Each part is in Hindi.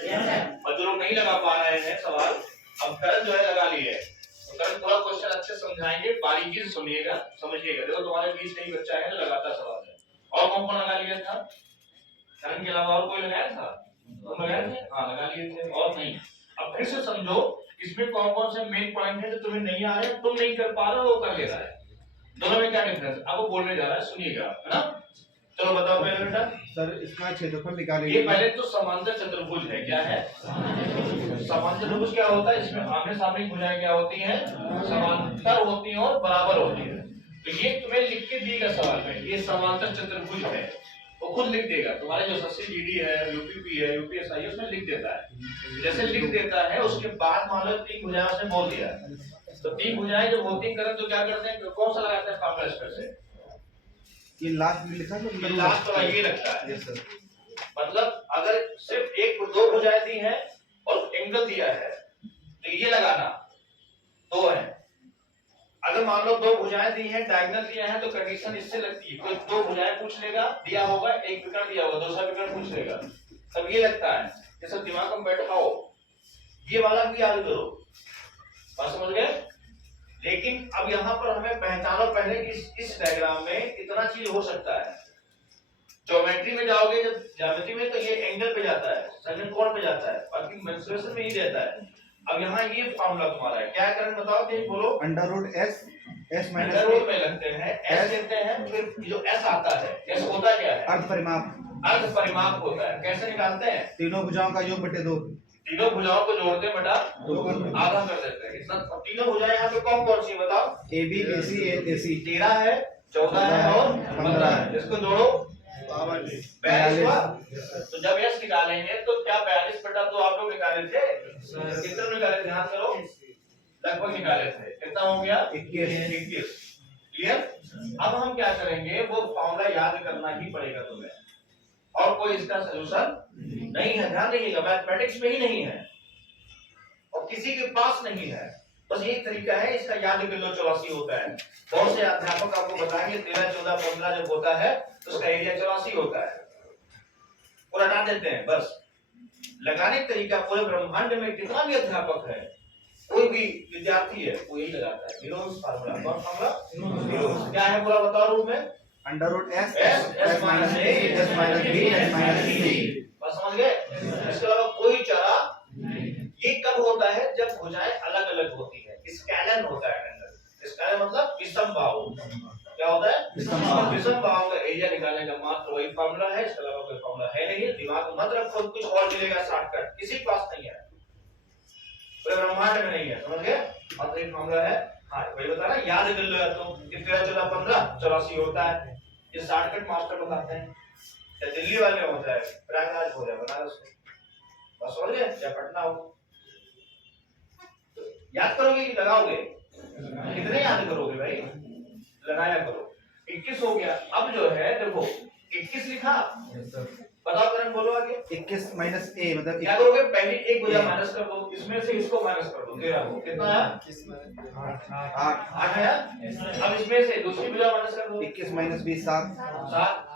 और जो लोग नहीं लगा पा रहे हैं सवाल, अब करण जो है लगा लिए, तो करण पूरा क्वेश्चन अच्छे समझाएंगे, बारीकी से सुनिएगा, समझिएगा। देखो तुम्हारे बीच में ही बच्चा है जो लगातार सवाल है। और कौन कौन लगा लिया था? करण के अलावा और कोई लगाया था? तुम लगाए थे? हाँ लगा लिए थे। और नहीं, अब फिर से समझो इसमें कौन कौन से मेन पॉइंट है जो तुम्हें नहीं आ रहे, तुम नहीं कर पा रहे हो, वो कर ले रहा है। दोनों में क्या डिफरेंस है? अब वो बोलने जा रहा है, सुनिएगा, है ना? चलो बताओ पहले बेटा। सर इसका क्षेत्रफल निकालेंगे। ये पहले तो समांतर चतुर्भुज है। क्या है? समांतर चतुर्भुज क्या होता है? इसमें आमने सामने भुजाएं क्या होती हैं? समांतर होती हैं और बराबर होती है। तो ये तुम्हें लिख के दिएगा सवाल में, ये समांतर चतुर्भुज है, वो खुद लिख देगा। तुम्हारे जो एसएससी जीडी है, यूपीपी है, यूपीएसआई उसमें लिख देता है। जैसे लिख देता है उसके बाद मान लो तीन भुजाएं उसने बोल दिया, तो तीन भुजाएं जब होती हैं तो क्या करते हैं? कौन सा लगाते हैं फॉर्मूला इसमें से? ये लास्ट में लिखा है, ये लास्ट वाला ये लगता है। Yes sir. मतलब अगर सिर्फ एक दो भुजाएं दी हैं और एंगल दिया है तो ये लगाना, दो है। अगर मान लो दो भुजाएं दी हैं, डायगोनल दिया है, तो कंडीशन इससे लगती है, कोई दो भुजाएं पूछ लेगा, दिया होगा एक विकर्ण दिया होगा, दूसरा विकर्ण पूछ लेगा, तब ये लगता है। जैसे दिमाग में बैठाओ, ये वाला भी याद करो, बात समझ गए? लेकिन अब यहाँ पर हमें पहचानो पहले कि इस डायग्राम में इतना चीज हो सकता है। ज्योमेट्री में जाओगे, जब ज्यामिति में, तो ये एंगल पे जाता है, संगन कोण पे जाता है, बाकी मेंसुरेशन में ही रहता है। अब यहाँ ये फार्मूला तुम्हारा है, क्या करें बताओ, तेज बोलो। Under root S, S minus under root में लगते हैं, एस लेते हैं, फिर जो एस आता है, एस होता क्या है? अर्ध परिमाप। अर्ध परिमाप होता है। कैसे निकालते हैं? तीनों भुजाओं का योग बटे 2। तीनों भुजाओं को जोड़ते हैं बटा आधा कर देते हैं। इतना तीनों भुजाएं यहाँ पे कौन कौन सी बताओ? ए बी BC AC 13 है, 14 है और 15 है। इसको जोड़ो 42 हुआ। तो जब यस निकालेंगे तो क्या 42 बटा 2 आप लोग निकाले थे? कितना निकाले? ध्यान करो, लगभग निकाले थे। कितना हो गया? 21। क्लियर? अब हम क्या करेंगे, वो फॉर्मूला याद करना ही पड़ेगा तुम्हें, और कोई इसका सलूशन नहीं है। ध्यान रखिएगा, मैथमेटिक्स में ही नहीं है और किसी के पास नहीं है, बस यही तरीका है इसका, याद कर लो। 84 होता है। बहुत से अध्यापक आपको बताएंगे 13, 14, 15 जब होता है तो उसका एरिया 84 होता है, और हटा देते हैं। बस लगाने का तरीका, पूरे ब्रह्मांड में कितना भी अध्यापक है, कोई भी विद्यार्थी है, वो यही लगाता है। विलोम्स फार्मूला। कौन फार्मूला? विलोम्स। क्या है पूरा बताओ रूप में? Under root S, S minus A, S minus B, S minus C. बस समझ गए? इसके अलावा कोई चारा नहीं। ये कब होता है? जब भुजाएं अलग अलग होती है, स्कैलन होता है। स्कैलन मतलब विषम बाहु। क्या होता है? विषम बाहु का एरिया निकालने का मात्र वही फार्मूला है, इसके अलावा कोई फार्मूला है नहीं। दिमाग मत रखो, कुछ और मिलेगा शॉर्टकट, किसी के पास नहीं है, पूरे ब्रह्मांड में नहीं है। समझ गए? और एक फार्मूला है, हाँ वही बता रहा, याद कर लो या तो 13, 14, 15 84 होता है। ये शॉर्टकट मास्टर बताते हैं, या दिल्ली वाले हो जाए, प्रयागराज हो जाए, बनारस में, बस समझ गए? या पटना हो, तो याद करोगे कि लगाओगे? कितने याद करोगे भाई? लगाया करो। 21 हो गया। अब जो है देखो, 21 लिखा, बताओ करण, बोलो आगे। 21 माइनस ए मतलब क्या करोगे? पहले एक भुजा माइनस कर दो, इसमें से इसको माइनस कर दो, 13 को। कितना आया? 8 आया। अब इसमें से दूसरी भुजा माइनस कर दो, 21 माइनस 20 7।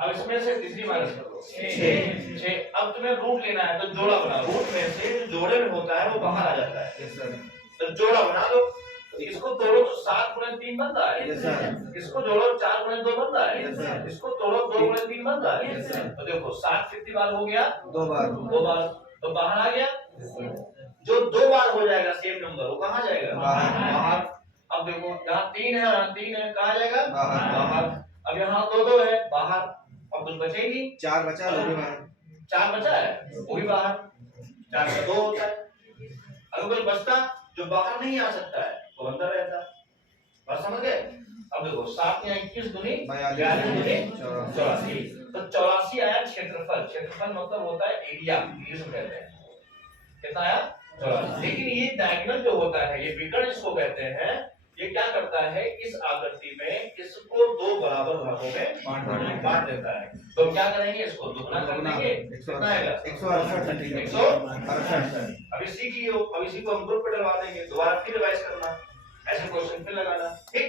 अब इसमें से तीसरी माइनस कर दो, 6। अब तुम्हें रूट लेना है, तो जोड़ा बना। रूट में से जो जोड़े में होता है वो बाहर आ जाता है। Yes sir. तो जोड़ा बना दो, इसको तोड़ो तो 7 गुणे 3 बनता है। Yes sir. इसको जोड़ो 4 गुणे 2 बनता है। Yes sir. इसको तोड़ो 2 गुणे 3 बनता है। Yes sir. तो देखो 7 कितनी बार हो गया? 2 बार। 2 बार, तो बाहर आ गया। जो 2 बार हो जाएगा सेम नंबर, वो कहाँ जाएगा? बाहर। अब देखो यहाँ 3 है, यहाँ 3 है, कहाँ जाएगा? बाहर। अब यहाँ 2 है, बाहर। अब कुछ बचेगी? 4 बचा, वो बाहर। 4 बचा है, वो भी बाहर। 4 का 2 होता है। अगर कोई बचता जो बाहर नहीं आ सकता है वो अंदर रहता। बात समझ गए? अब देखो 7 या 21 दूनी 42 दूनी 84। तो 84 आया क्षेत्रफल। क्षेत्रफल मतलब होता है एरिया, इंग्लिश में कहते हैं। कितना आया? 84। लेकिन ये डायगोनल जो होता है, ये विकर्ण जिसको कहते हैं, ये क्या करता है? इस आकृति में इसको 2 बराबर भागों में बांट देता है। तो क्या करेंगे? इसको दुगना कर देंगे। कितना आएगा? 168। अब इसी की अब इसी को हम ग्रुप पे डलवा देंगे, दोबारा फिर रिवाइज करना, ऐसे क्वेश्चन फिर लगाना, ठीक?